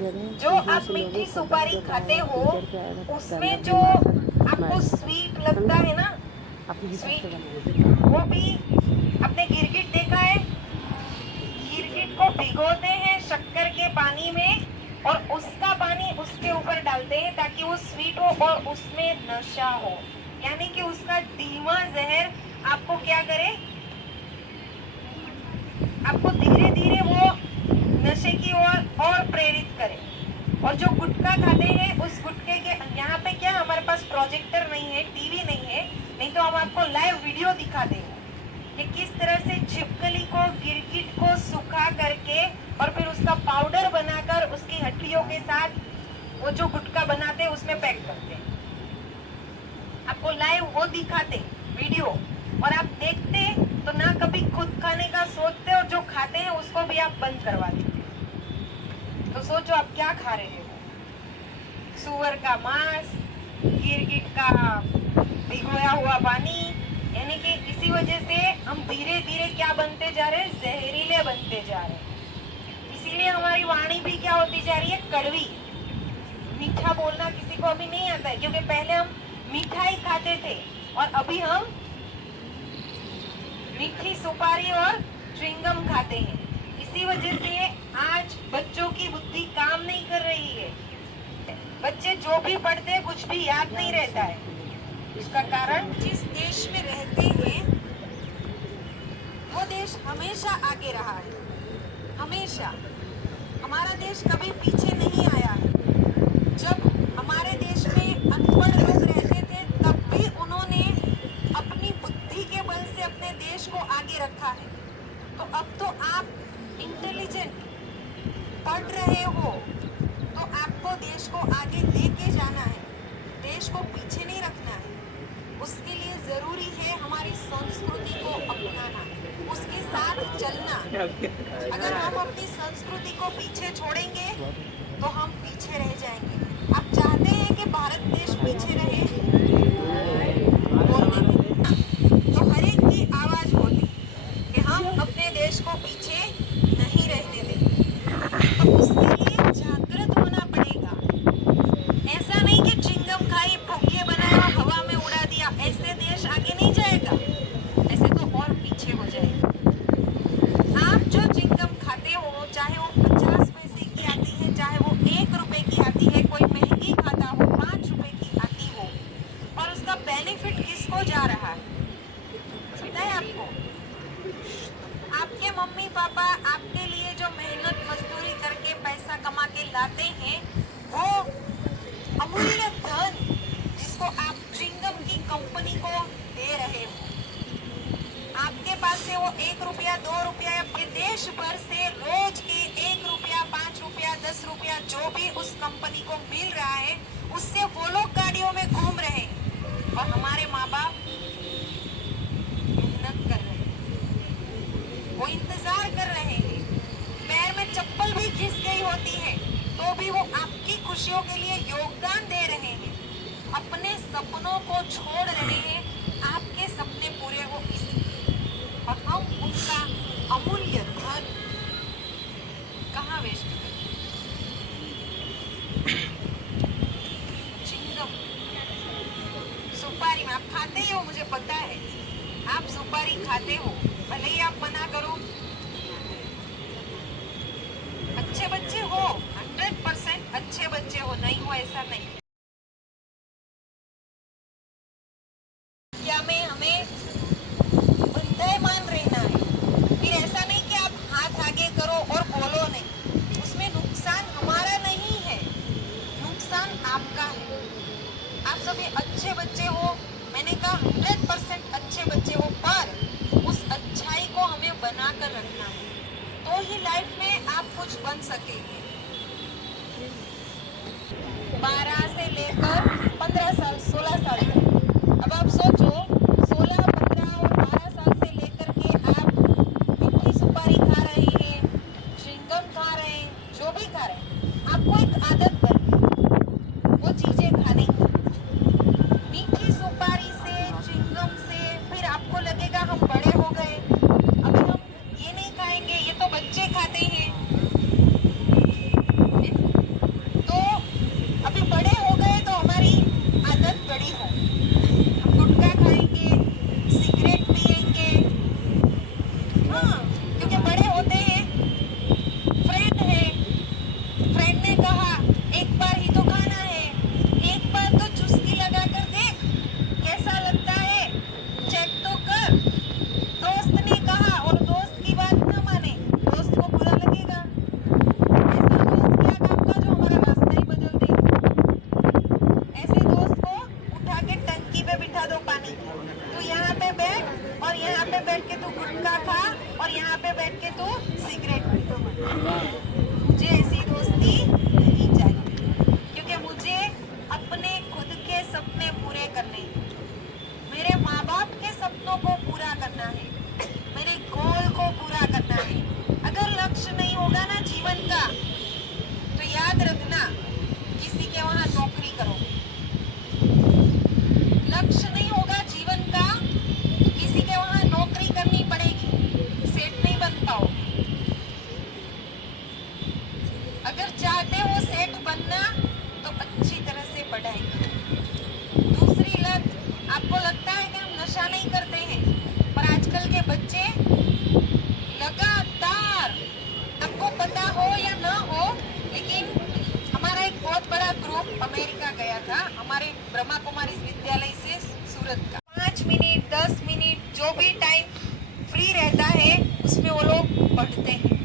जो आप मीठी सुपारी खाते हो उसमें जो आपको स्वीट लगता है ना, स्वीट, वो भी आपने गिरगिट देखा है? गिरगिट को भिगोते हैं शक्कर के पानी में और उसका पानी उसके ऊपर डालते हैं ताकि वो स्वीट हो और उसमें नशा हो, यानी कि उसका धीमा जहर आपको क्या करे, आपको धीरे धीरे वो नशे की ओर और प्रेरित करे। और जो गुटखा खाते हैं उस गुटखे के, यहाँ पे क्या हमारे पास प्रोजेक्टर नहीं है, टीवी नहीं है, नहीं तो हम आपको लाइव वीडियो दिखा देंगे कि किस तरह से छिपकली को, गिरगिट को सुखा करके और फिर उसका पाउडर बनाकर उसकी हड्डियों के साथ वो जो गुटखा बनाते हैं उसमें पैक करते हैं। आपको लाइव वो दिखाते वीडियो और आप देखते तो ना कभी खुद खाने का सोचते और जो खाते हैं उसको भी आप बंद करवा देते। तो सोचो आप क्या खा रहे हो, सुअर का मांस, गिरगिट का भिगोया हुआ पानी, यानी कि इसी वजह से हम धीरे धीरे क्या बनते जा रहे हैं, जहरीले बनते जा रहे हैं। इसीलिए हमारी वाणी भी क्या होती जा रही है, कड़वी। मीठा बोलना किसी को अभी नहीं आता है क्योंकि पहले हम मिठाई खाते थे और अभी हम मीठी सुपारी और च्युइंगम खाते हैं। इसी वजह से आज बच्चों की बुद्धि काम नहीं कर रही है। बच्चे जो भी पढ़ते हैं कुछ भी याद नहीं रहता है। इसका कारण जिस देश में रहते हैं वो देश हमेशा आगे रहा है, हमेशा। हमारा देश कभी पीछे नहीं आया है। जब हमारे देश में अनपढ़ लोग रहते थे तब भी उन्होंने अपनी बुद्धि के बल से अपने देश को आगे रखा है। तो अब तो आप इंटेलिजेंट पढ़ रहे हो तो आपको देश को आगे लेके जाना है, देश को पीछे नहीं रखना है। उसके लिए जरूरी है हमारी संस्कृति को अपनाना, उसके साथ चलना। अगर हम अपनी संस्कृति को पीछे छोड़ेंगे तो हम पीछे रह जाएंगे। आप चाहते हैं कि भारत देश पीछे रहे? बोलने में तो हर एक की आवाज होती कि हम अपने देश को पीछे नहीं रहने देंगे। तो उसके लिए जागृत होना पड़ेगा। ऐसा नहीं कि चिंगम खाई, भुक्के बनाया, हवा में उड़ा दिया, ऐसे देश आगे नहीं जाएगा, ऐसे तो और पीछे हो जाएगा। आप जो चिंगम खाते हो, चाहे वो 50 पैसे की आती है, चाहे वो 1 रुपए की आती है, कोई महंगी खाता हो, 5 रुपए की आती हो, और उसका बेनिफिट किसको जा रहा है पता है आपको? आपके मम्मी पापा आपके लिए जो मेहनत मजदूरी करके पैसा कमा के लाते हैं वो अमूल्य धन जिसको आप च्युइंगम की कंपनी को दे रहे हो, आपके पास से वो 1 रुपया 2 रुपया या देश भर से रोज के 1 रुपया 5 रुपया 10 रुपया जो भी उस कंपनी को मिल रहा है उससे वो लोग गाड़ियों में घूम रहे हैं और हमारे माँ बाप मेहनत कर रहे हैं, वो इंतजार कर रहे हैं। पैर में चप्पल भी घिस गई होती है तो भी वो आपकी खुशियों के लिए योगदान दे रहे हैं, अपने सपनों को छोड़ रहे हैं, आपके सपने पूरे हो इसलिए। और हम उनका अमूल्य धन कहाँ वेस्ट करें? चिंगम, सुपारी में आप खाते ही हो, मुझे पता है आप सुपारी खाते हो, भले ही आप मना करो। अच्छे बच्चे हो, 100% अच्छे बच्चे हो, नहीं हो ऐसा नहीं। क्या में हमें बंधेमान रहना है, फिर ऐसा नहीं कि आप हाथ आगे करो और बोलो नहीं, उसमें नुकसान हमारा नहीं है, नुकसान आपका है। आप सभी अच्छे बच्चे हो, मैंने कहा 100% अच्छे बच्चे हो, पर उस अच्छाई को हमें बना कर रखना है तो ही लाइफ में आप कुछ बन सकेंगे। 12 से लेकर 15 साल 16 साल तक, अब आप सोचो 16, 15 और 12 साल से लेकर के आप मीठी सुपारी खा रहे हैं, च्युइंगम खा रहे हैं, जो भी खा रहे हैं, आपको एक आदत बनी वो चीजें खाने की। मीठी सुपारी से, च्युइंगम से फिर आपको लगेगा हम बड़े हो गए, अभी हम ये नहीं खाएंगे, ये तो बच्चे खाते हैं। कहा एक बार ही तो खाना है, एक बार तो चुस्की लगा कर देख कैसा लगता है, चेक तो कर। दोस्त ने कहा और दोस्त की बात न माने, दोस्त को बुरा लगेगा। ऐसा दोस्त क्या काम का जो हमारा रास्ता ही बदल दे। ऐसे दोस्त को उठा के टंकी पे बिठा दो पानी, तू यहाँ पे बैठ और यहाँ पे बैठ के तू गुटखा खा और यहाँ पे बैठ के तू सिगरेट पी। मुझे ऐसी दोस्ती नहीं चाहिए, क्योंकि मुझे अपने खुद के सपने पूरे करने हैं, मेरे माँ बाप के सपनों को पूरा करना है, मेरे गोल को पूरा करना है। अगर लक्ष्य नहीं होगा ना जीवन का, तो याद रखना किसी के वहां नौकरी करो। लक्ष्य नहीं होगा जीवन का तो किसी के वहां नौकरी करनी पड़ेगी, सेठ नहीं बन पाओ। अगर चाहते हो सेठ बनना तो अच्छी तरह से पढ़ाई करो। दूसरी लत, आपको लगता है कि हम नशा नहीं करते हैं, पर आजकल के बच्चे लगातार, आपको पता हो या ना हो, लेकिन हमारा एक बहुत बड़ा ग्रुप अमेरिका गया था, हमारे ब्रह्मा कुमारी विद्यालय से सूरत का। 5 मिनट 10 मिनट जो भी टाइम फ्री रहता है उसमें वो लोग पढ़ते हैं,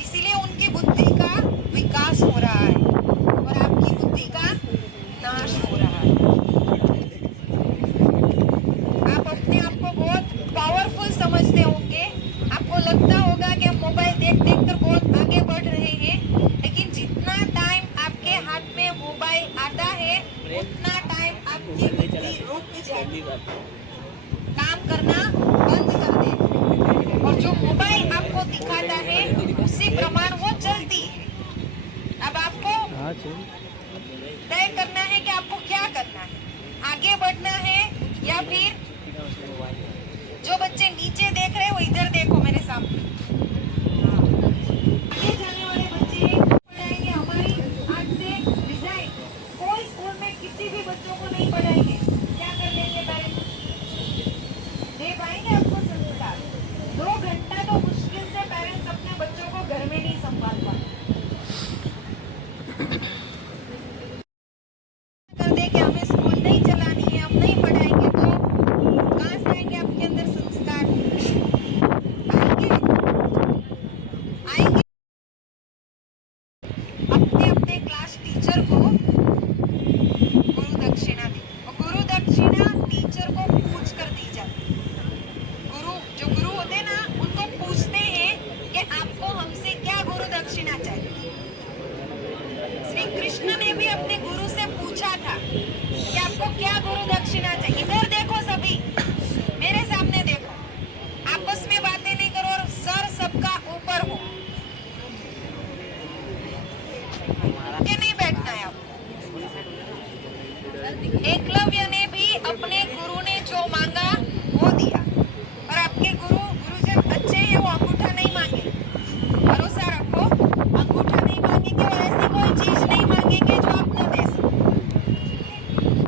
इसीलिए उनकी बुद्धि का विकास हो रहा है और आपकी बुद्धि का नाश हो रहा है। आप अपने आप को बहुत पावरफुल समझते होंगे, आपको लगता होगा कि हम मोबाइल देख देख कर बहुत आगे बढ़ रहे हैं, लेकिन जितना टाइम आपके हाथ में मोबाइल आता है उतना टाइम आपकी बुद्धि रुक जाती है, काम करना बंद कर दे, और जो मोबाइल आपको दिखाता है उसी प्रमाण वो चलती है। अब आपको तय करना है कि आपको क्या करना है, आगे बढ़ना है या फिर जो बच्चे नीचे देख रहे हैं वो इधर देखो मेरे सामने। आगे जाने वाले बच्चे पढ़ाएंगे हमारी आज से डिजाइन, कोई स्कूल में किसी भी बच्चों को नहीं पढ़ाएंगे, क्या कर लेंगे पेरेंट्स, दे पाएंगे आपको संस्कार? 2 घंटा तो मुश्किल से पेरेंट्स अपने बच्चों को घर में नहीं संभाल पाते। कर दे कि हमें स्कूल नहीं चलानी है, हम नहीं पढ़ाएंगे, तो कहाँ से आएंगे आपके अंदर संस्कार? आएंगे आएंगे अपने अपने क्लास टीचर को गुरु दक्षिणा दी, और गुरु दक्षिणा टीचर को पूछ कर दी जाती है। जो गुरु होते ना उनको पूछते हैं कि आपको हमसे क्या गुरु दक्षिणा चाहिए। श्री कृष्ण ने भी अपने गुरु से पूछा था कि आपको क्या गुरु दक्षिणा चाहिए। इधर देखो सभी, मेरे सामने देखो, आपस में बातें नहीं करो और सर सबका ऊपर हो के नहीं बैठना है आपको। एकलव्य ने भी अपने गुरु ने जो मांगा वो दिया, और आपके गुरुजन अच्छे हैं, वो अंगूठा नहीं मांगे, भरोसा रखो, अंगूठा नहीं मांगेंगे और ऐसी कोई चीज नहीं मांगेंगे जो आप न दे सको।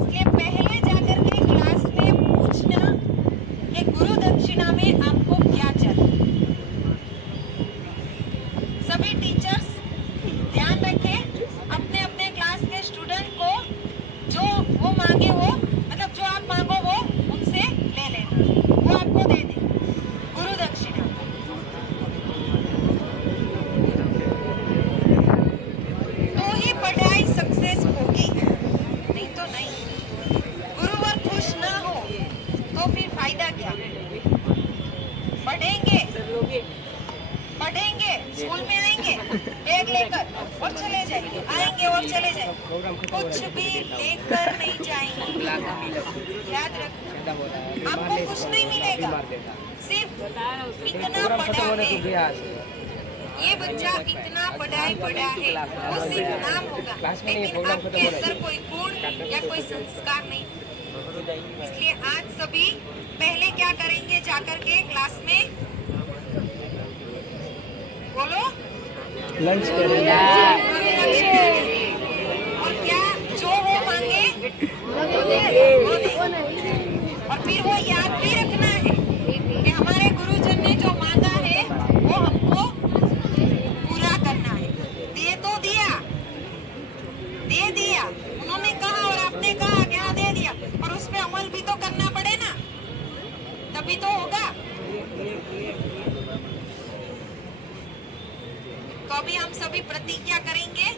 इसलिए पहले जाकर के क्लास में पूछना कि गुरु दक्षिणा में आपको क्या चाहिए। सभी टीचर्स ध्यान रखें, अपने अपने क्लास के स्टूडेंट को जो वो मांगे वो, मतलब जो आप मांगो वो उनसे ले लेना, वो आपको दे दे गुरु दक्षिणा। तो ही पढ़ाई सक्सेस होगी, नहीं तो नहीं। गुरुवर खुश ना हो तो फिर फायदा क्या? पढ़ेंगे स्कूल में आएंगे बैग लेकर और चले जाएंगे, आएंगे और चले जाएंगे, कुछ भी लेकर नहीं जाएंगे। याद रखना, आपको कुछ नहीं मिलेगा, सिर्फ इतना पढ़ा है, ये बच्चा इतना पढ़ाई पढ़ा है, वो सिर्फ नाम होगा, लेकिन आपके अंदर कोई गुण या कोई संस्कार नहीं। इसलिए आज सभी पहले क्या करेंगे, जाकर के क्लास में बोलो लंच करेंगे, और क्या जो वो मांगे वो दे। और फिर वो याद भी रखना है कि हमारे गुरुजन ने जो मांगा है वो हमको पूरा करना है, दे तो होगा। तो अभी हम सभी प्रतिज्ञा करेंगे